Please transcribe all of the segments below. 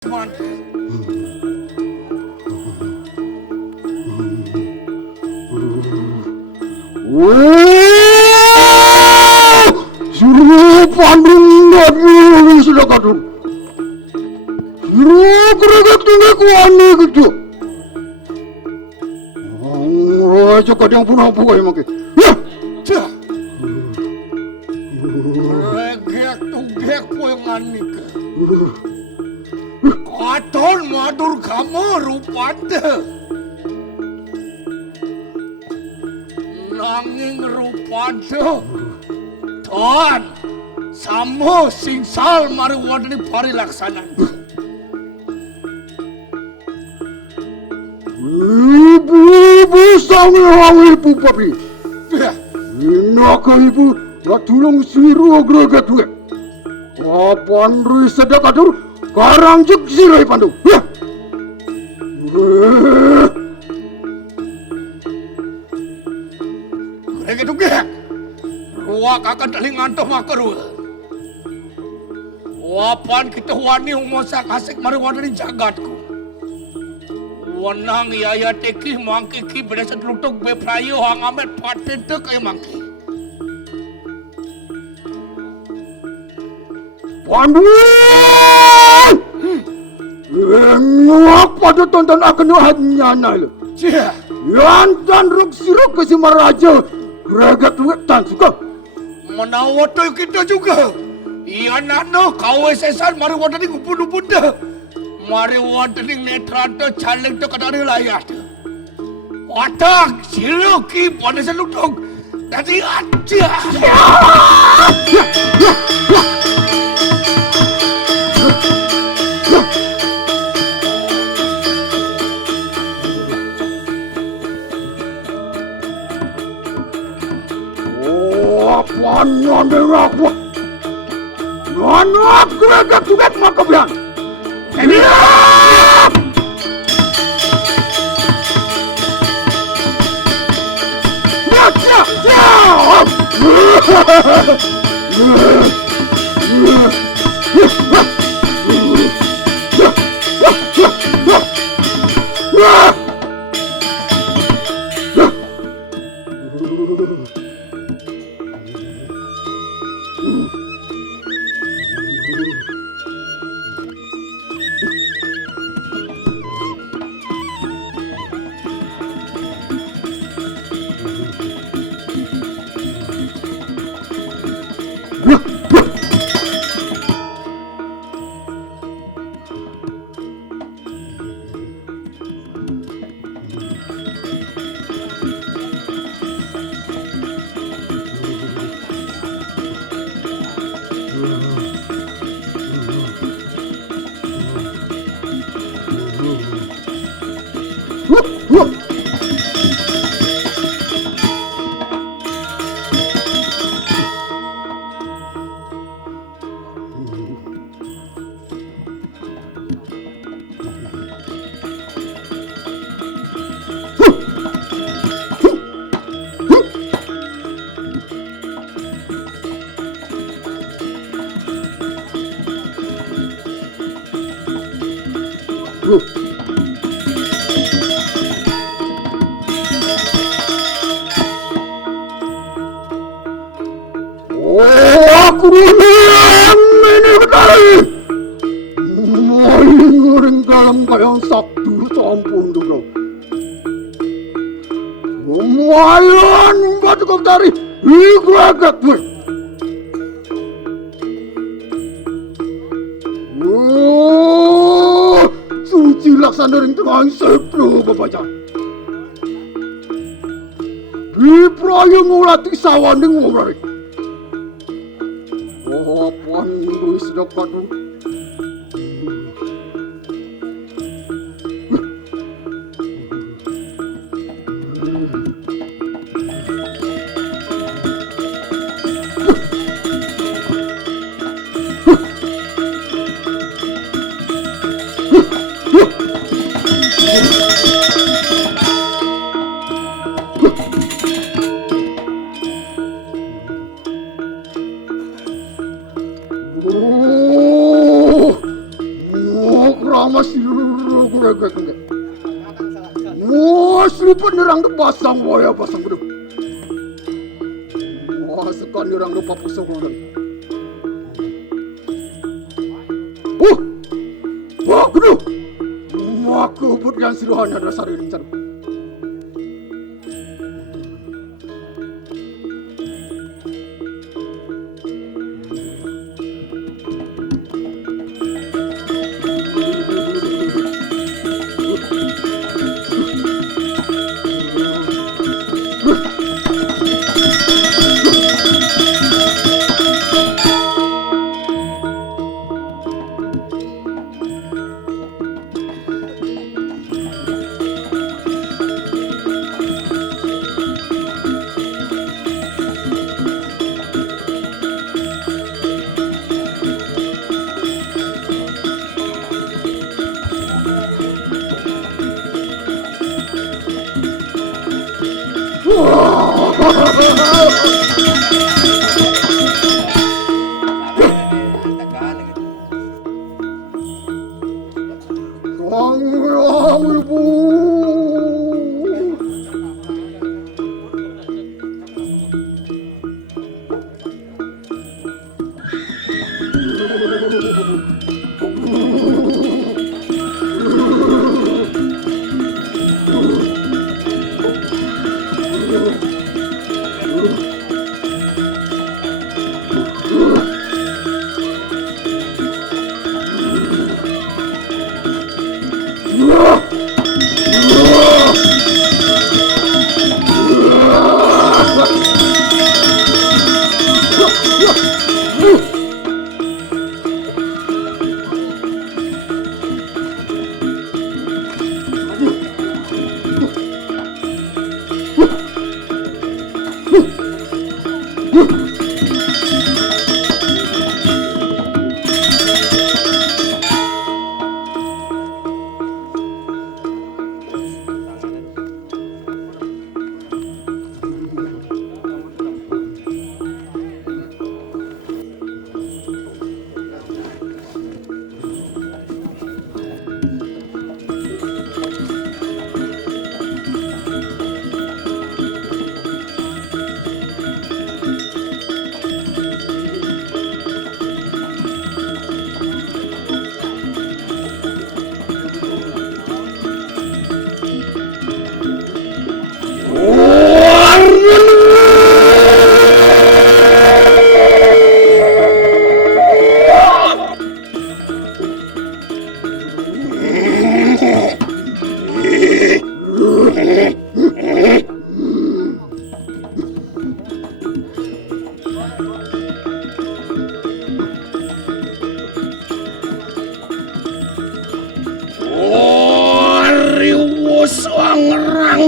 Teman. Suruh pandung lagi sudah kadun. Suruh kereget tunggu kuani gitu. Raja kadang pun apa kau yang makin? Ya, Cah. Regek tunggek kue manik. Katon madur kamu rupante. Nanging rupante. Tuan, samo singsal mari wadani pari laksanan. ibu sangi hangi ibu papi. Ya, Nak ibu nak tulung siru kereget tunggu. Kapan riset kadur karang jek sirai pandu. Ya. regek tunggek. Ruak akan teling ngantuk makaru. Wapan kita wani umosa kasik mari wadani jagatku. Wanang yaya teki mangki ki berdasar lutuk beprayo hang amet paten tek ay mangki. Pandu! Nguak pada tonton akan hanya nal. Cia, Yantan ruk siruk ke si maraja. Greget wetan suka. menawato kita juga. Iya nano kau sesan mari wadani kupun-upun dah. Mari wadani netranta caleg tu kadari layar. Watak siluki pada selutuk. Tadi aja. Apaan nyambil aku? Anak greget tuget makabian. Emiap! Baca! Siap! Aku ini ketari. Maling goreng dalam kayang sabtu sampun tuh bro. Lumayan batu ketari. Iku agak gue. Suci laksana ring tengah sepuluh babaca. Di praya ngulati sawan ning ngobrol. Apaan Luis dapat tu? sama siru gue. Masih penerang de pasang waya pasang gede. Sekan nerang de pasang gede. Wah gede. Maka berdian siruhan ada sari rencana.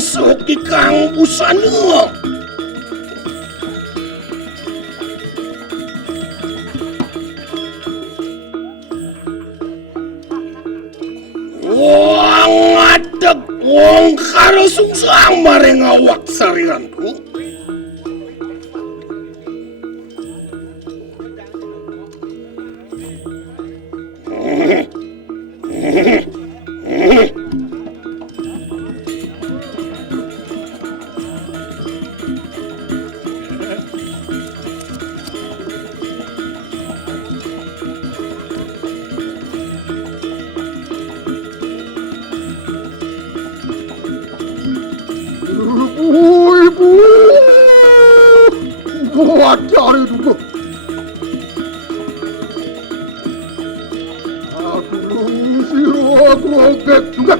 Sok di kang busana. Wong ngadeg wong karo sungsang bareng awak sariranku. Cari dulu. Aku siru aku oget juga.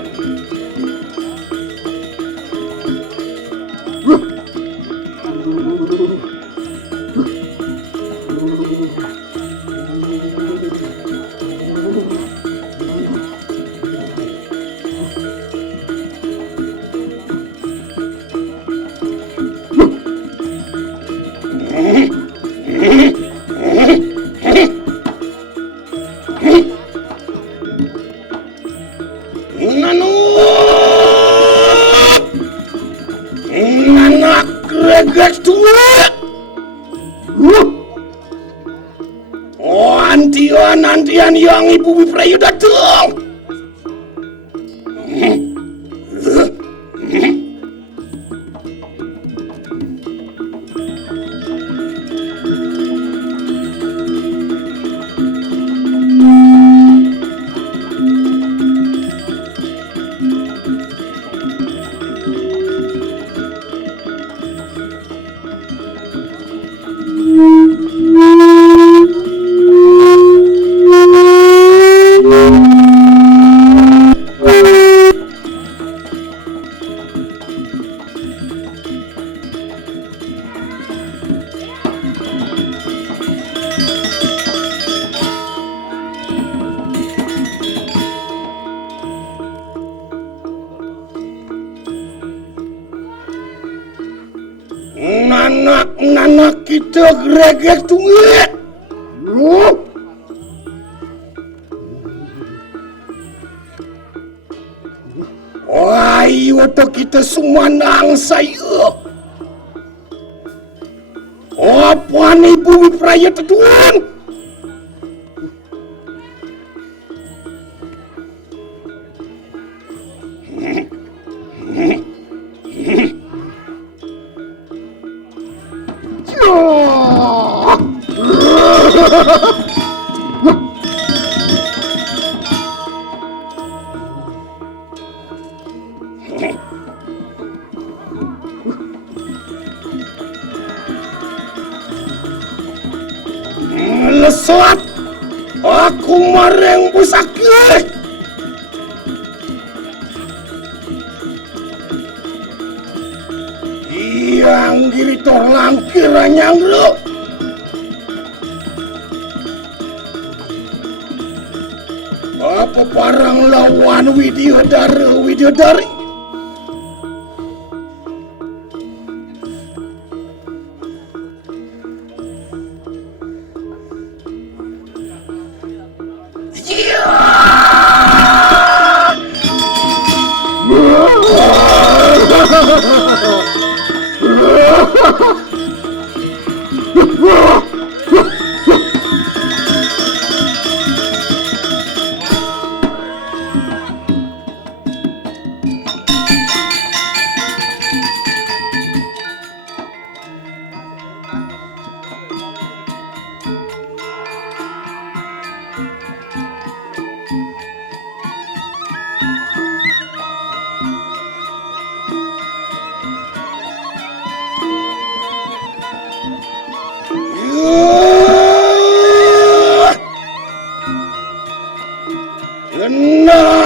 Antian yang Ibu Wiprayu datang. anak-anak kita gregek tunggu. Wahai waktu kita semua nang saya. Apa nih bumi peraya tetuan? Lesat, aku mareng busakit. Yang giri langkir anyang lu. Apa parang lawan Widyodari.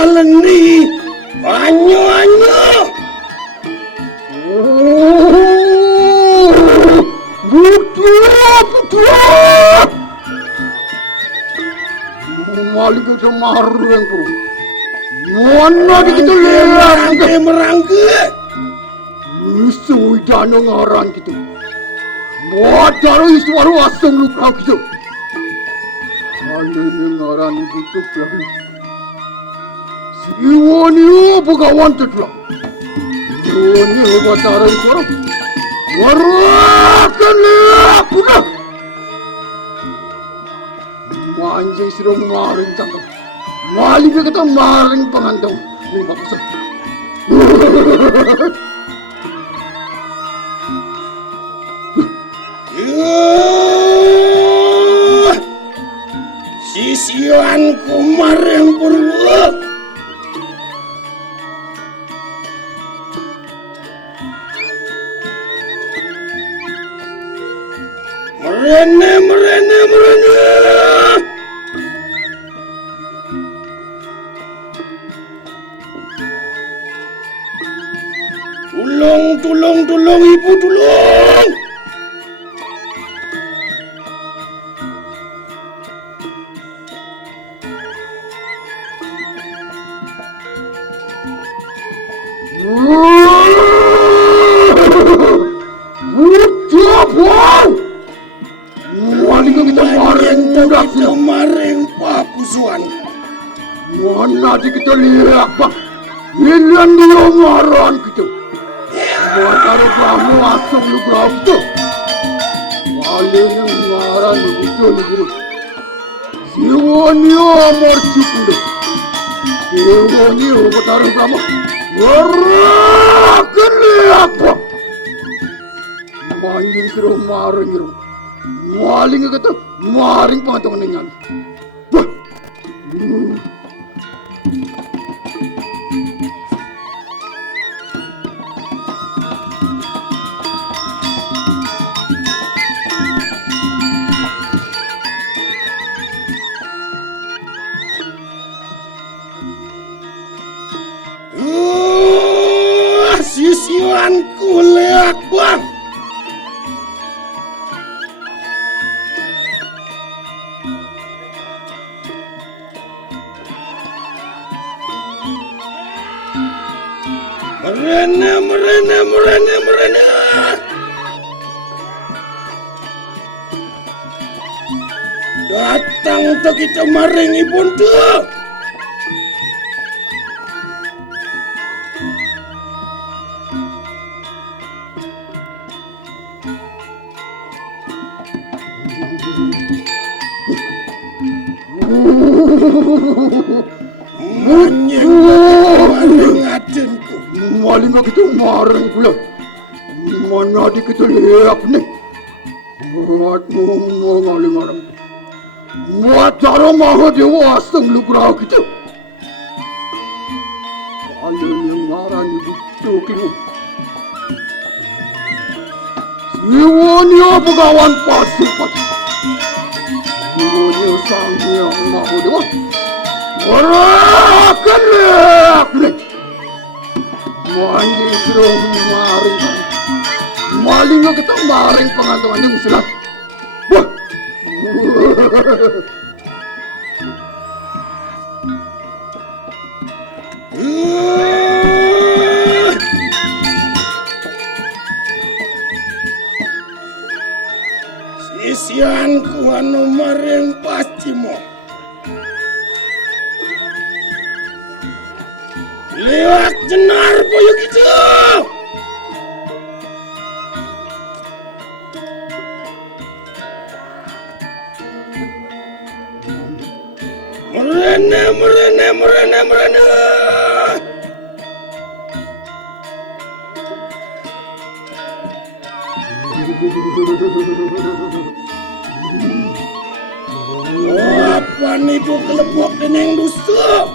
Leni anyo. Betul. Malik itu maru yang perlu. Mana kita lihat merangke. Isu dano ngaran gitu. Modal isu baru asam lupa gitu. Kalau ini ngaran itu lagi. Iwani pagawan tetla. Iwani obatara itu orang. Warakan lihat pula. Anjing sudah maring tangkap. Mali dia kata maring pengantau. Ini baksa. Sisianku maring purwa. Merene. Tolong ibu tolong. Maring papusuan. Mana kita lihat pak? Milian dia ngaran kita. Buat ada kamu asam lu berapa? Wali yang ngaran itu negeri. Siwani amor cukup. Siwani obat ada kamu. Warakan apa? Manjing suruh maring. Maling kata maring pantang nengan. Sisiwanku leak bang. Merena. Datang to kita maring ibon tuh. Maling kita marang pula. Mana di kita lihat ni? Aduh, maling orang. Muat cara mahu dewa asing lukrah kita. Ada yang marah ni betul kini. Siwanya pegawan pasukan. Siwanya sang yang mahu dewa. Orang akan lihat ni. Mandi suruh maring. Maling kita maring pengantungan yang silat. Wah. Sisianku anu maring pasti mo. Lewat jenar boyo gitu. Merena. Apa nih tuh kelepok deneng dusta?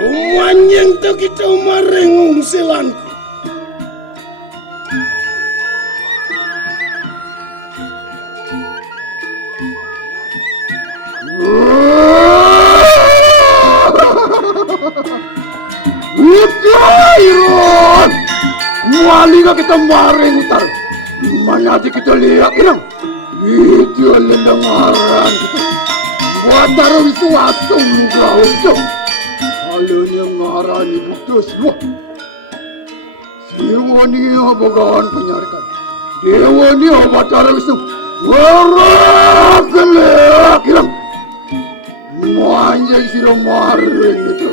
Rumanyang to kita marengong silanku. Iron! Maling kita maring utar. Mana kita lihat irang? Itu lendang aran kita. Buat taruh itu asam luka itu. Alanya ngaran ibu tu semua. Siwa ni bagaan penyarikan. Dewa ni obat taruh itu. Warak lihat irang. Muanjai siro maring itu.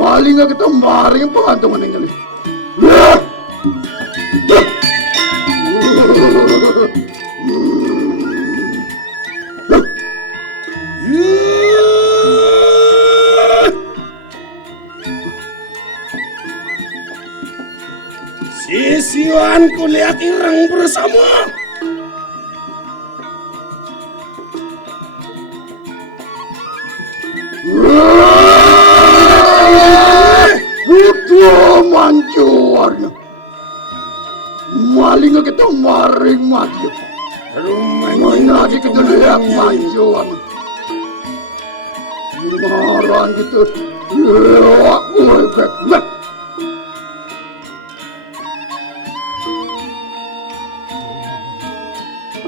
Maling kita maring pengantungan yang kali. Sisiwanku lihat irang bersama. Mancuarnya maling kita maring mati. Mana kita lihat mancuan. Maran kita lewat efek.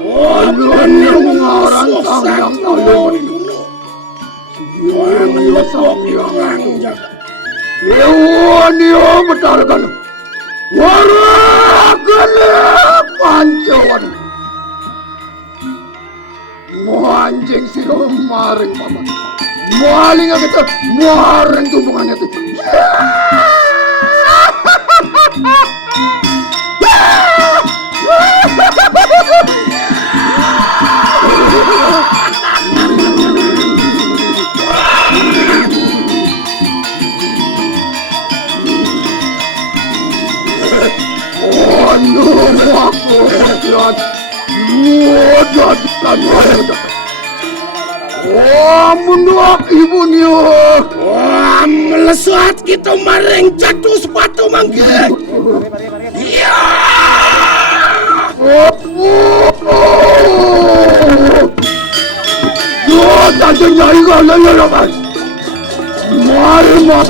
Aluan yang mengarang sang alun. Yang lepok yang jaga. Dewa dia bertarkan. Warakan pancuan. Anjing siro maring paman. Maling kita maring tumpungannya tu. Menduak ibunya. Wah, melesat kita maring jatuh sepatu manggil. Ya. Yo, tak nyai kalau ya, Mas. Mari, Mas.